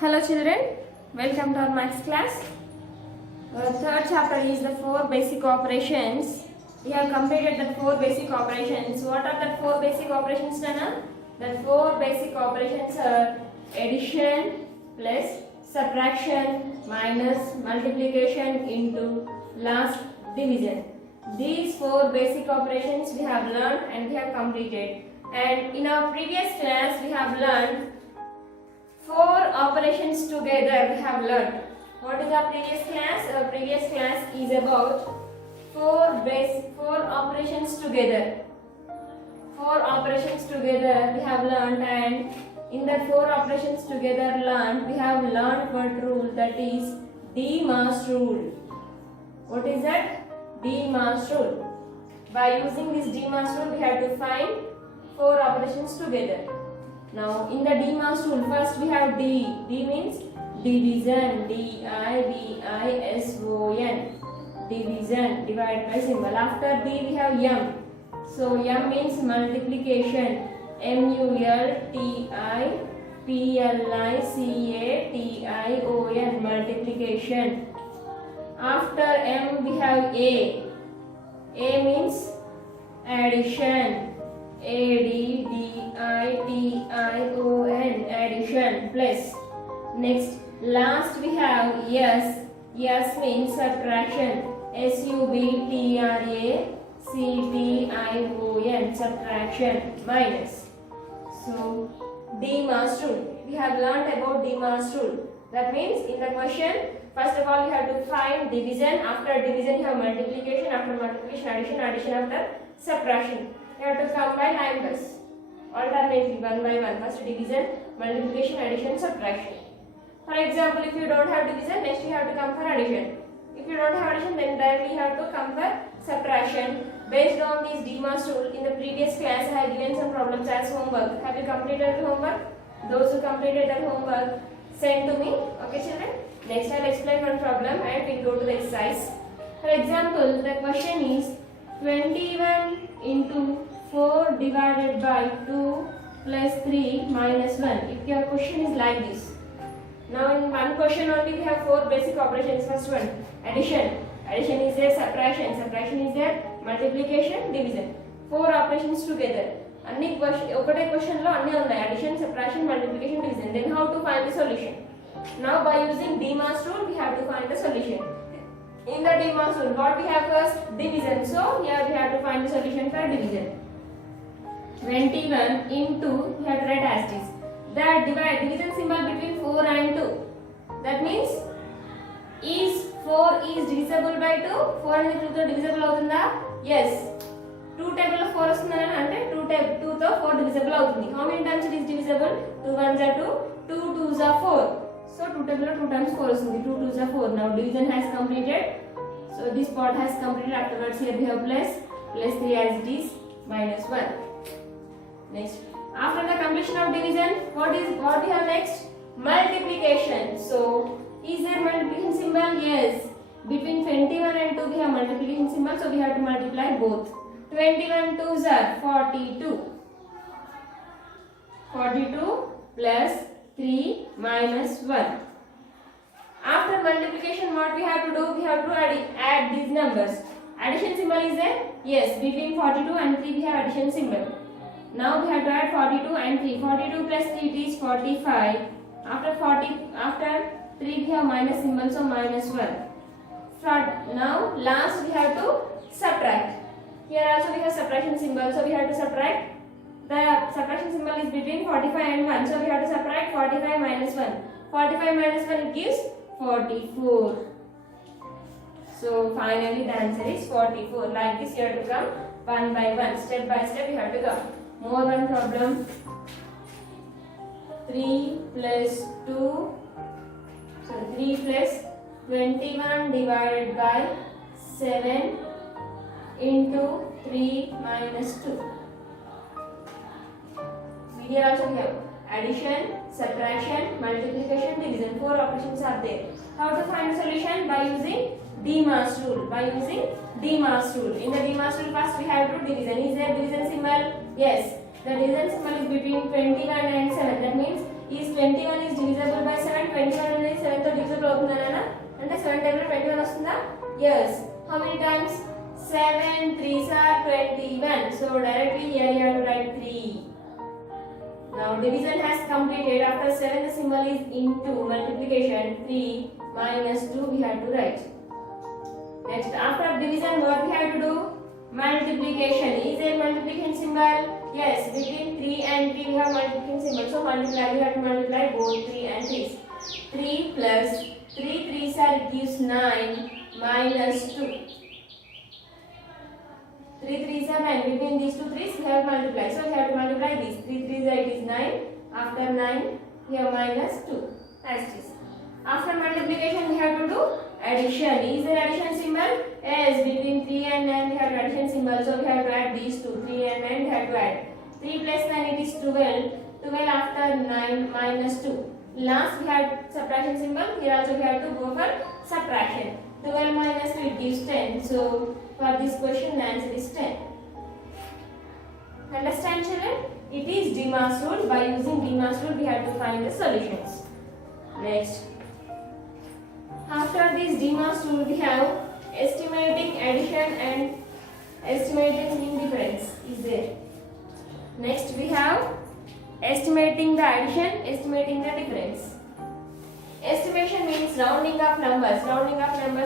Hello children, welcome to our maths class. Our third chapter is the four basic operations. We have completed the four basic operations. What are the four basic operations, Nana? The four basic operations are addition plus subtraction minus multiplication into last division. These four basic operations we have learned and we have completed. And in our previous class we have learned four operations together we have learned. What is our previous class? Our previous class is about four operations together. Four operations together we have learned, and in that four operations together learned, we have learned one rule, that is Demar's rule. What is that? Demar's rule. By using this Demar's rule, we have to find four operations together. Now, in the Demar's rule, first we have D. D means division. D-I-V-I-S-O-N. Division, divide by symbol. After D, we have M. So, M means multiplication. M-U-L-T-I-P-L-I-C-A-T-I-O-N. Multiplication. After M, we have A. A means addition. A-D-D-I-T-I-O-N, addition, plus. Next, last we have S. S means subtraction. S-U-B-T-R-A-C-T-I-O-N, subtraction, minus. So, Demar's rule. We have learned about Demar's rule. That means in the question, first of all you have to find division. After division you have multiplication. After multiplication, addition. Addition after subtraction. You have to combine numbers alternately one by one. First division, multiplication, addition, subtraction. For example, if you don't have division, next you have to come for addition. If you don't have addition, then directly you have to come for subtraction. Based on this Demar's rule, in the previous class I have given some problems as homework. Have you completed the homework? Those who completed the homework, send to me. Okay children? Next I will explain one problem and we will go to the exercise. For example, the question is 21 into 4 divided by 2 plus 3 minus 1. If your question is like this. Now in one question only we have four basic operations. First one, addition. Addition is there, subtraction. Subtraction is there, multiplication, division. Four operations together. ఒకటే question లో అన్ని ఉన్నాయి. Addition, subtraction, multiplication, division. Then how to find the solution? Now by using Demar's rule we have to find the solution. In the Demar's rule, what we have first? Division. So here we have to find the solution for division. 21 into, we have to write as this. The division symbol between 4 and 2. That means, is 4 is divisible by 2? 4 and 2 to divisible avutunda? Yes. 2 table of 4 vastundana ante 2 to 4 divisible avutundi. How many times it is divisible? 2 1s are 2, 2 2s are 4. So 2 table of 2 times 4 vastund. 2 2s are 4. Now division has completed. So this part has completed. Afterwards here we have plus 3 as it is, minus 1. Next, after the completion of division, what we have next? Multiplication. So is there multiplication symbol? Yes. Between 21 and 2 we have multiplication symbol. So we have to multiply both. 21 2s are 42. 42 plus 3 minus 1. After multiplication, what we have to do? We have to add these numbers. Addition symbol is there? Yes. Between 42 and 3 we have addition symbol. Now we have to add 42 and 3. 42 plus 3 is 45. After 3 we have minus symbol, so minus 1. Now last we have to subtract. Here also we have subtraction symbol, so we have to subtract. The subtraction symbol is between 45 and 1, so we have to subtract 45 minus 1. 45 minus 1 gives 44. So finally the answer is 44. Like this you have to come one by one. Step by step you have to come. More one problem. 3 plus 2. So 3 plus 21 divided by 7 into 3 minus 2. Here also we have addition, subtraction, multiplication, division. Four operations are there. How to find the solution? By using Demar's rule. By using Demar's rule. In the Demar's rule, first we have to division. Is there division symbol? Yes. The division symbol is between 21 and 7. That means is 21 is divisible by 7, 21 అనేది 7 తో divisible అవుతుందనా అంటే 7 times 21 వస్తుందా yes how many times 7 3s are 21 so directly here you have to write 3 now division has completed after 7 the symbol is into multiplication 3 minus 2 we have to write next after division what we have to do multiplication is there multiplication symbol yes between 3 and 3 we have multiplication symbol so multiply we have to multiply both 3 and 3 3 plus 3 3s are it gives 9 minus 2 3 3s are 9 between these two 3s we have to multiply so we have to multiply these 3 3s are it is 9 after 9 here minus 2 as this after multiplication we have to do addition is there addition symbol yes between 3 and 9 we have addition symbol so we have to add these two 3 and 9 we have to add 3 plus 9 it is 12 12 after 9 minus 2 last we have subtraction symbol here also we have to go for subtraction 12 minus 2 it gives 10 so for this question the answer is 10 understand children it is Demar's rule by using Demar's rule we have to find the solutions next after this Demar's rule we have estimating addition and estimating indifference is there next we have estimating the addition estimating the difference estimation means rounding up numbers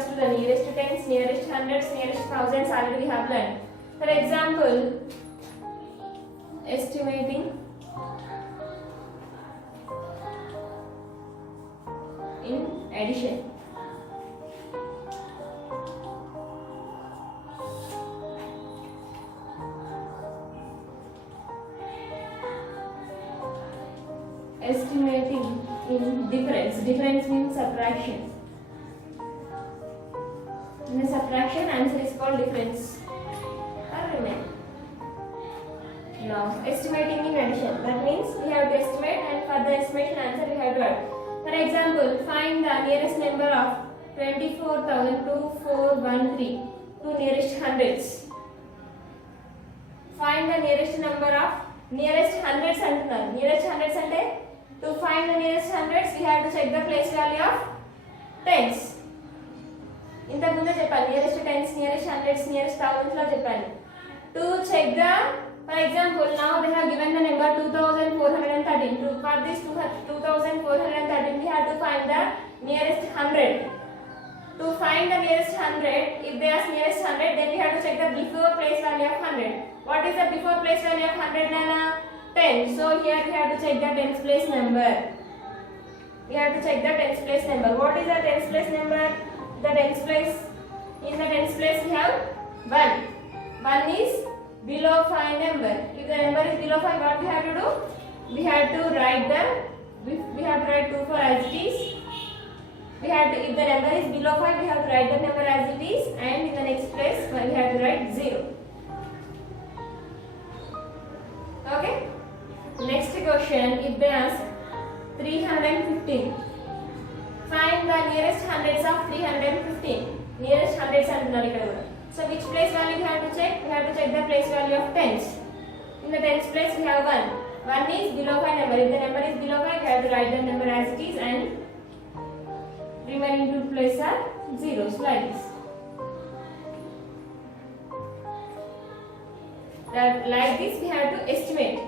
to the nearest tens nearest hundreds nearest thousands already we have learned for example estimating in addition estimating in difference means subtraction in a subtraction answer is called difference now estimating in addition that means we have to estimate and for the estimation answer we have to add for example find the nearest number of 24,413 two nearest hundreds find the nearest number of nearest hundreds antunaru nearest hundreds ante to find the nearest hundreds we have to check the place value of tens ఇంతకు ముందే చెప్పాను nearest tens nearest hundreds nearest thousands లో చెప్పాను to check the for example now they have given the number 2413 to for this 2413 we have to find the nearest 100 to find the nearest 100 if they are nearest 100 then we have to check the before place value of 100 what is the before place value of 100 nana 10 so here we have to check the tens place number we have to check the tens place number what is the tens place number the tens place in the tens place we have 1 is below 5 number if the number is below 5 what we have to do we have to write 2 for as it is we have to if the number is below 5 we have to write the number as it is and in the next place we have to write 0 okay next question if they ask 315 find the nearest hundreds of 315 nearest hundreds antunaru ikkada kuda so which place value we have to check the place value of tens in the tens place we have 1 is below 5 number if the number is below 5 we have to write the number as it is and remaining two places are zeros like this that like this we have to estimate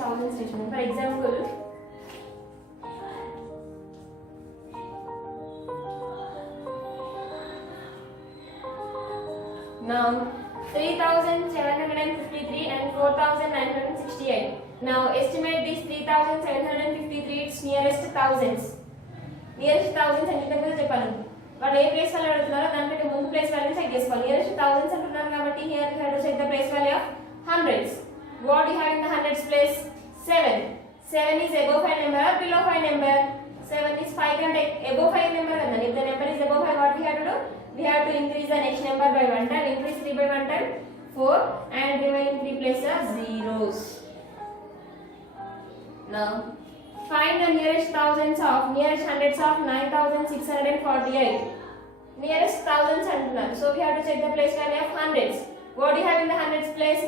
thousands station for example now 3753 and 4968 now estimate this 3753 its nearest thousands అని ఇంతకుముందు చెప్పాను వాళ్ళు ఏ place value అడుగుతున్నారో దానికంటే ముందు place value check చేసుకోవాలి nearest thousands అంటున్నారు కాబట్టి here we have to check the place value of hundreds what you have in the hundreds place 7 is above 5 number or below 5 number 7 is 5 కంటే above 5 number కదా if the number is above 5 what we have to do we have to increase the next number by 1 time increase 3 by 1 time 4 and remaining 3 places are zeros now find the nearest nearest hundreds of 9648 nearest thousands antunnam so we have to check the place value of hundreds what do you have in the hundreds place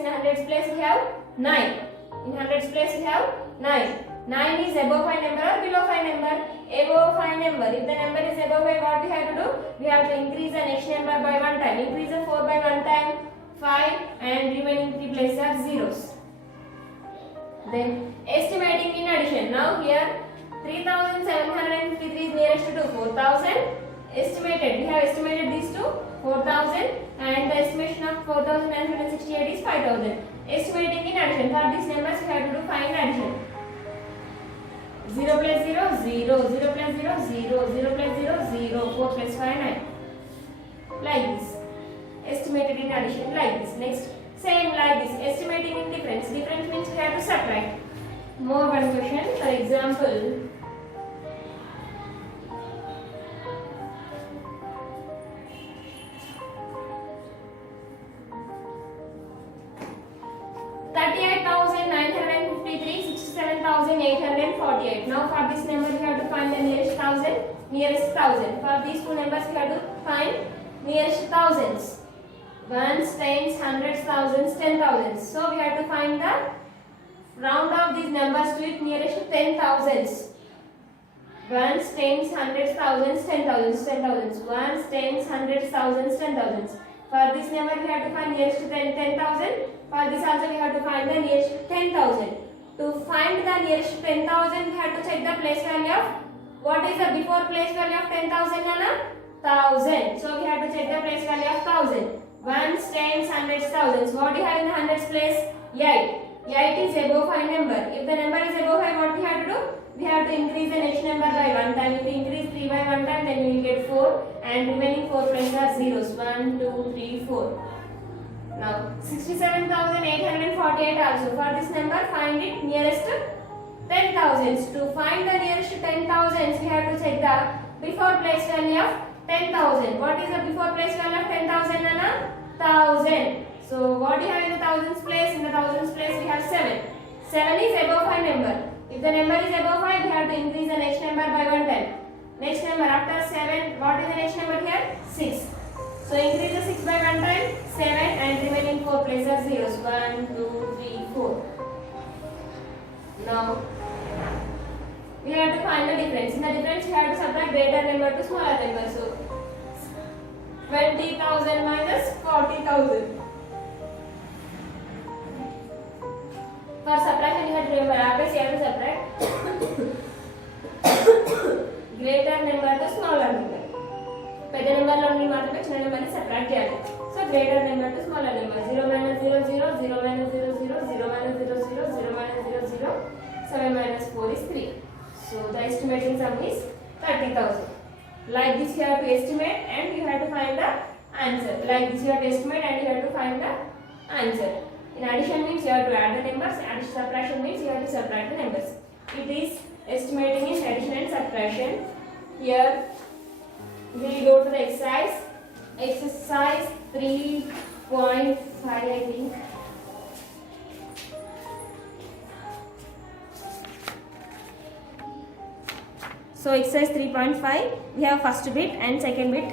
we have 9 in hundreds place we have 9 9 is above 5 number or below 5 number? Above 5 number. If the number is above 5, what we have to do? We have to increase the next number by 1 time. Increase the 4 by 1 time, 5, and remaining 3 places are zeros. Then estimating in addition. Now here 3753 is nearest to 4000. Estimated. We have estimated these two 4000 and the estimation of 4968 is 5000. Estimating in addition. For these numbers we have to do find addition. 0 plus 0, 0, 0 plus 0, 0, 0 plus 0, 0, 4 plus 5, 9. Like this. Estimated in addition like this. Next, same like this. Estimating in difference. Difference means we have to subtract. More one question. For example, now for this number we have to find the nearest thousand. For these two numbers we have to find nearest thousands. Ones, tens, hundreds, thousands, 10,000s. So we have to find the round of these numbers to it nearest to 10,000s. Ones, tens, hundreds, thousands, 10,000s, 10,000s. Ones, tens, hundreds, thousands, 10,000s. For this number we have to find nearest to 10,000. For this also we have to find the nearest to 10,000. To find the nearest 10,000, we have to check the place value of what is the before place value of 10,000 Nana? 1000. So we have to check the place value of 1000. Ones, tens, hundreds, thousands. What do you have in the hundreds place? 8. 8 is above 5 number. If the number is above 5, what we have to do? We have to increase the next number by 1 time. If we increase 3 by 1 time, then we will get 4 and remaining 4 places are zeros. 1, 2, 3, 4. Now 67,848 also. For this number, find it nearest 10,000s. To find the nearest 10,000s, we have to check the before place value of 10,000. What is the before place value of 10,000 Nana? 1000. So what do you have in the thousands place? In the thousands place we have 7. 7 is above 5 number. If the number is above 5, we have to increase the next number by 1 time. Next number after 7, what is the next number here? 6. So increase the 6 by 1 time, 7 and remaining 4 places are zeros. 1, 2, 3, 4. Now we have to find the difference. In the difference, we have to subtract greater number to smaller number. So 20,000 minus 40,000. For subtraction, you have to remember always you have to subtract greater number to smaller number. పెద్ద నెంబర్లోని మాత్రమే చిన్న నెంబర్ని subtract చేయాలి. So greater number to smaller number. 0 minus 0 0, 0 minus 0 0, 0 minus 0 0, 0 minus 0 0, 7 minus 4 is 3. So the estimating sum is 30,000. Like this you have to estimate and you have to find the answer. Like this you have to estimate and you have to find the answer. In addition means you have to add the numbers. Addition subtraction means you have to subtract the numbers. It is estimating in addition and subtraction. Here we will go to the exercise. Exercise 3.5 I think. So exercise 3.5 we have first bit and second bit.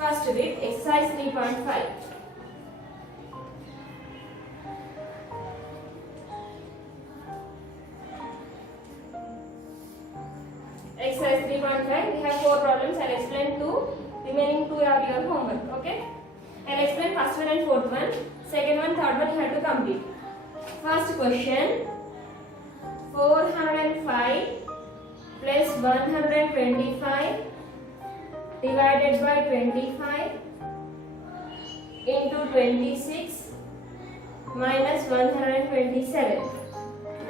First bit exercise 3.5. Exercise 3.5 we have 4 problems. I will explain 2. Remaining 2 are your homework. Okay. I will explain first one and fourth one. Second one, third one you have to complete. First question. 405 plus 125 divided by 25 into 26 minus 127.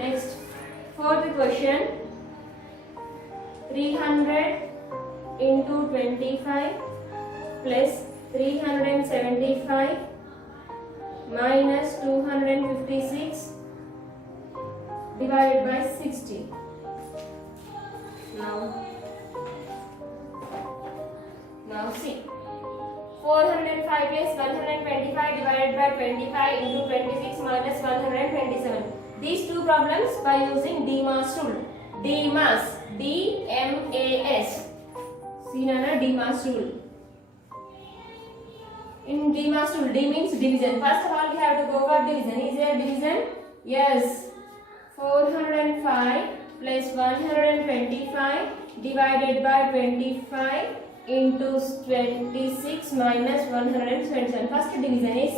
Next, fourth question. 300 into 25 plus 375 minus 256 divided by 60. Now see. 405 plus 125 divided by 25 into 26 minus 127. These two problems by using DMAS rule. DMAS. D-M-A-S. See Nana, DMAS rule. In DMAS rule, D means division. First of all, we have to go for division. Is there division? Yes. 405 plus 125 divided by 25 into 26 minus 127. First division is,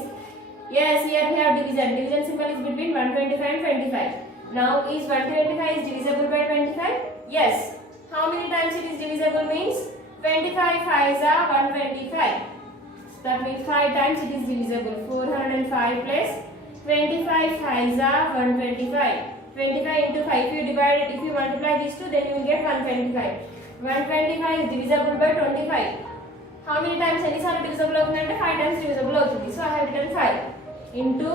yes, here we have division. Division symbol is between 125 and 25. Now is 125 is divisible by 25? Yes. How many times it is divisible means 25 5s are 125. That means 5 times it is divisible. 405 plus 25 5s are 125. 25 into 5, if you divide it, if you multiply these two, then you will get 125. 125 is divisible by 25. How many times any side divisible avutundante 5 times divisible avutundi. So I have written 5 into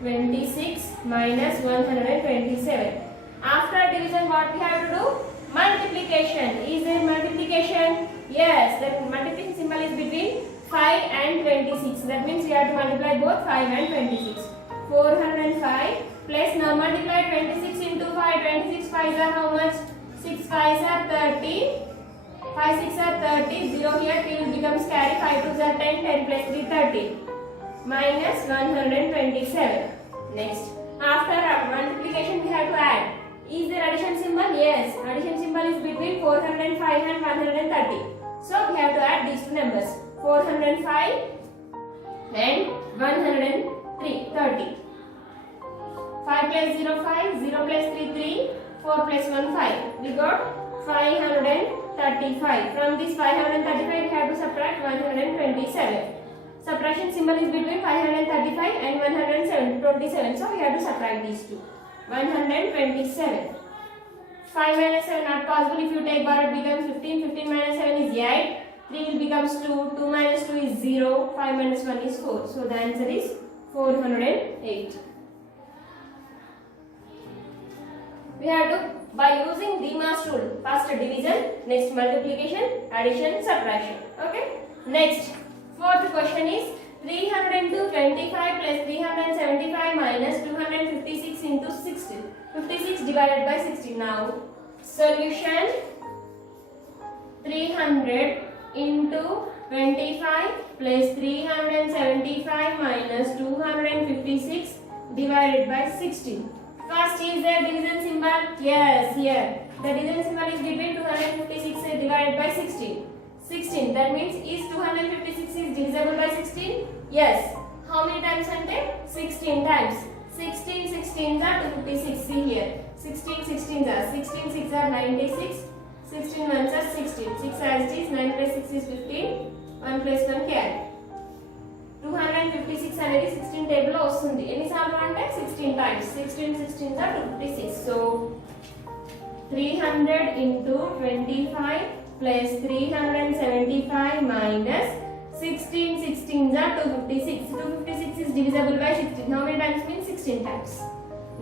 26 minus 127. After division, what we have to do? Multiplication. Is there multiplication? Yes, the multiplication symbol is between 5 and 26. That means we have to multiply both 5 and 26. 405 plus, now multiply 26 into 5. 26 5s are how much? 6 5s are 30. 5 6 are 30. 0 here will becomes carry. 5 2s are 10. 10 plus 3 30. Minus 127. Next, after multiplication we have to add. Is there addition symbol? Yes, addition symbol is between 405 and 130. So we have to add these two numbers. 405 and 103. 30. 5 plus 0 5. 0 plus 3 3. 4 plus 1 5. We got 535. From this 535 we have to subtract 127. Subtraction symbol is between 535 and 127. So we have to subtract these two. 127. 5 minus 7 not possible. If you take bar, it becomes 15. 15 minus 7 is 8. 3 will becomes 2. 2 minus 2 is 0. 5 minus 1 is 4. So the answer is 408. We have to, by using Demar's rule, first division, next multiplication, addition, subtraction. Okay. Next, fourth question is 325 plus 375 minus 256 into 60. 56 divided by 60. Now, solution 300 into 25 plus 375 minus 256 divided by 60. First is the division symbol. Yes, here. The division symbol is between 256 divided by 16. 16. That means is 256 is divisible by 16? Yes. How many times ante? 16 times. 16 16s are 256. See here. 16 16s are 16 6 are 96. 16 ones are 16. 6 as it is. 9 plus 6 is 15. 1 plus 1 carry. 256 అనేది 16 table లో వస్తుంది. ఎన్నిసార్లు అంటే 16 times. 16 16s are 256. So 300 into 25 plus 375 minus 16 16s are 256. 256 is divisible by 16. How many times means 16 times.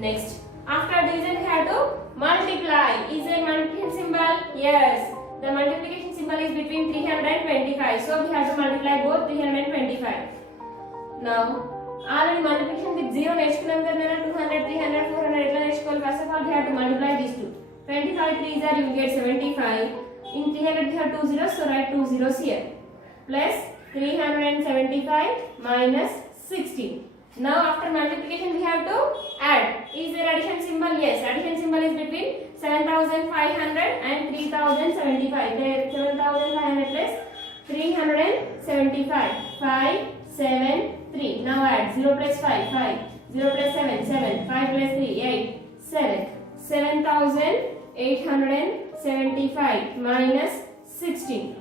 Next, after division we have to multiply. Is there multiplication symbol? Yes. The multiplication symbol is between 300 and 25. So we have to multiply both 300 and 25. Now, already multiplication with 0 నేర్చుకున్నాం కదా 200 300 400 ఎట్లా నేర్చుకోవాలి. First of all we have to multiply these two. 25 3s are, you will get 75. In 300 we have 2 zeros, so write 2 zeros here. Plus 375 minus 16. Now after multiplication we have to add. Is there addition symbol? Yes, addition symbol is between 7500 and 3075. There 7500 plus 375. 5 7 3. Now add 0 plus 5 5. 0 plus 7 7. 5 plus 3 8 7. 7875 minus 16.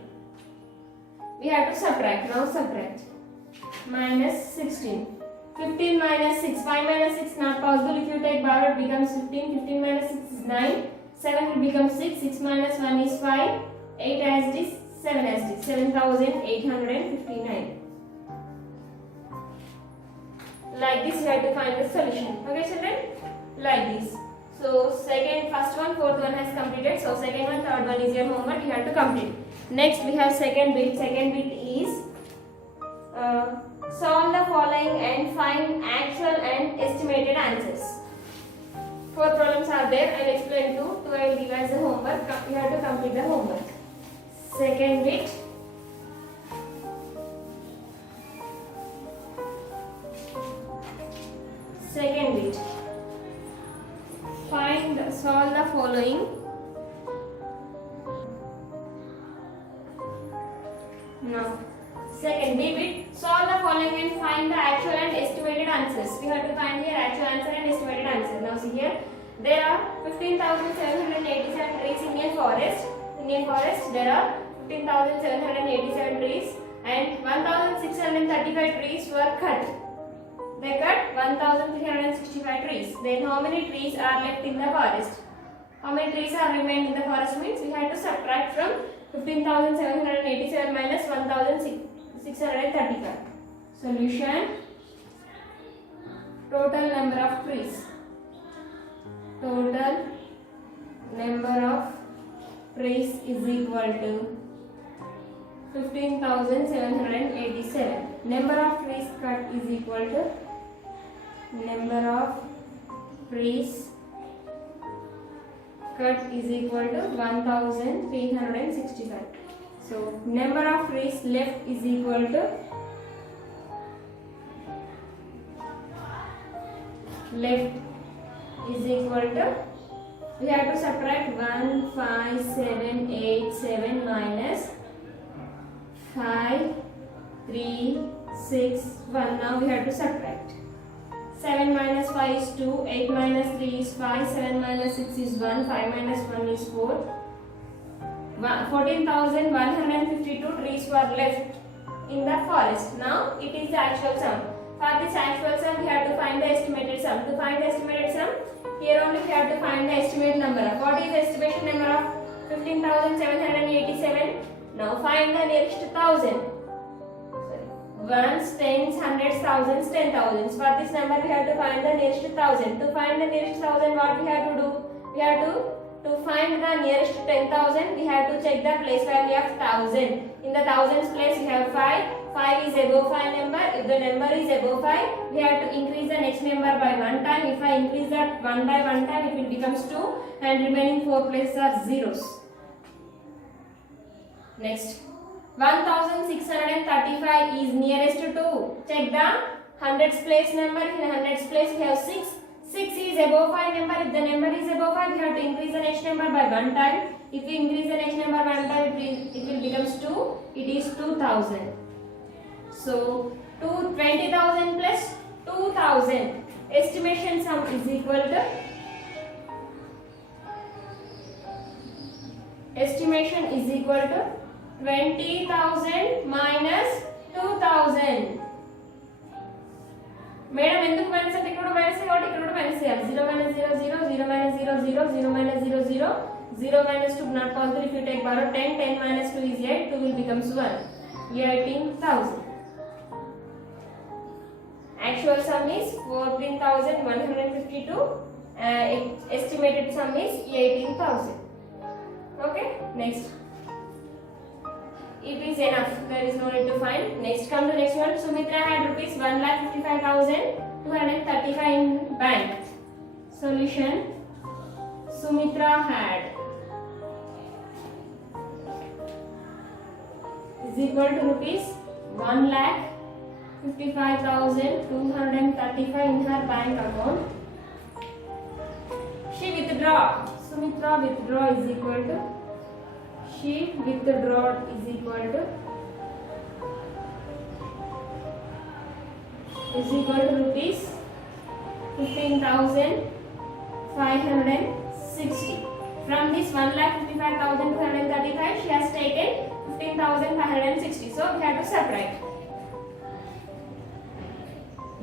We have to subtract. Now subtract. Minus 16. 15 minus 6. 5 minus 6 not possible. If you take bar, it becomes 15. 15 minus 6 is 9. 7 will become 6. 6 minus 1 is 5. 8 as it is. 7 as it is. 7859. Like this, you have to find the solution. Okay, children? Like this. So, first one, fourth one has completed. So, second one, third one is your homework. You have to complete. Next, we have second bit. Second bit is solve the following and find actual and estimated answers. 4 problems are there. I will explain two. Two I will give as a homework. You have to complete the homework. Second bit. Second bit. Find solve the following. Now, second, we will solve the following and find the actual and estimated answers. We have to find here actual answer and estimated answer. Now, see here, there are 15,787 trees in Indian forest. There are 15,787 trees and 1,635 trees were cut. They cut 1,365 trees. Then how many trees are left in the forest? How many trees are remained in the forest means we have to subtract from 15,787 minus 1,635. Solution: total number of trees. Total number of trees is equal to 15,787. Number of trees cut is equal to number of trees cut is equal to 1,365. So number of trees left is equal to we have to subtract 15787 minus 5361. Now we have to subtract. 7 minus 5 is 2, 8 minus 3 is 5, 7 minus 6 is 1, 5 minus 1 is 4. 14,152 trees were left in the forest. Now it is the actual sum. For this actual sum, we have to find the estimated sum. To find the estimated sum, here only we have to find the estimate number. What is the estimation number of 15,787? Now find the nearest thousand. Ones, tens, hundreds, thousands, 10,000s. For this number, we have to find the nearest thousand. To find the nearest thousand, what we have to do? We have to find the nearest 10,000, we have to check the place value of 1,000. In the thousands place, we have 5. 5 is above 5 number. If the number is above 5, we have to increase the next number by 1 time. If I increase that 1 by 1 time, it will becomes 2, and remaining 4 places are zeros. Next, 1,635 is nearest to 2. Check the hundreds place number. In the hundreds place, we have 6. 6 is above 5 number. If the number is above 5, we have to increase the next number by 1 time. If we increase the next number by 1 time, it will becomes 2. It is 2,000. So 20,000 plus 2,000. Estimation sum is equal to 20,000 minus 2,000. Madam ఎందుకు minus అంటే ఇక్కడ minus కాబట్టి ఇక్కడ కూడా minus చేయాలి 0 minus 0 0 0 minus 0 0 0 minus 0 0 0 minus 2 not possible. If you take borrow 10 10 minus 2 is 8, 2 will becomes 1. 18,000. Actual sum is 14,152. Estimated sum is 18,000. Okay, next. It is enough. There is no need to find. Next, come to next one. Sumitra had rupees 1,55,235 in bank. Solution: Sumitra had is equal to rupees 1,55,235 in her bank account. She withdraw. Sumitra withdraw is equal to rupees 15,560. From this 1,55,235, she has taken 15,560. So we have to subtract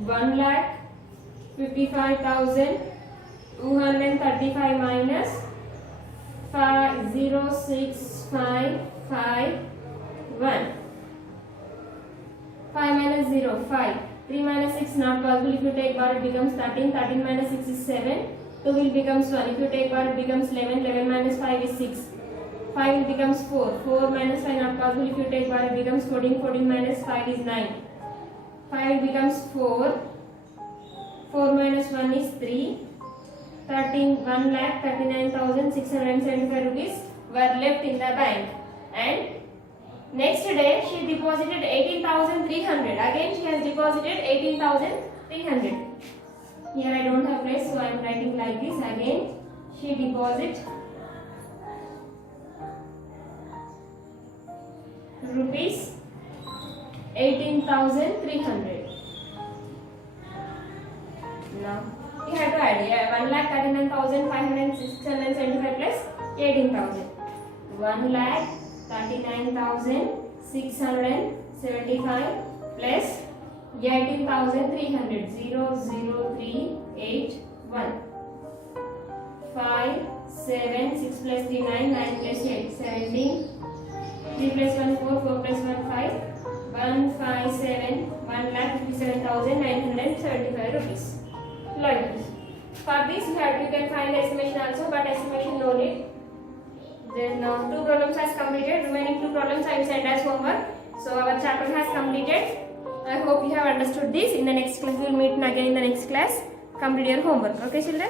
1,55,235 minus 506,551. 5 minus 0, 5. 3 minus 6 not possible. If you take bar, it becomes 13. 13 minus 6 is 7. 2 will becomes 1. If you take bar, it becomes 11. 11 minus 5 is 6. 5 will becomes 4. 4 minus 5 not possible. If you take bar, it becomes 14. 14 minus 5 is 9. 5 will becomes 4. 4 minus 1 is 3. 1,39,675 rupees were left in the bank. And next day she deposited 18,300. Again she has deposited 18,300. Here I don't have place, so I am writing like this. Again She deposit rupees 18,300. Now you have to add 1,39,575 plus 18,000. 1,39,675 plus 18,300. 00381. 5 7 6 plus 3 9 9 plus 8 17. 3 plus 1 4 4 plus 1 5 157 1,57,975 rupees. Like this. For this you can find the estimation also, but estimation no need. Then 2 problems has completed. Remaining 2 problems I will send as homework. So our chapter has completed. I hope you have understood this. In the next class we will meet again in the next class. Complete your homework. Okay children.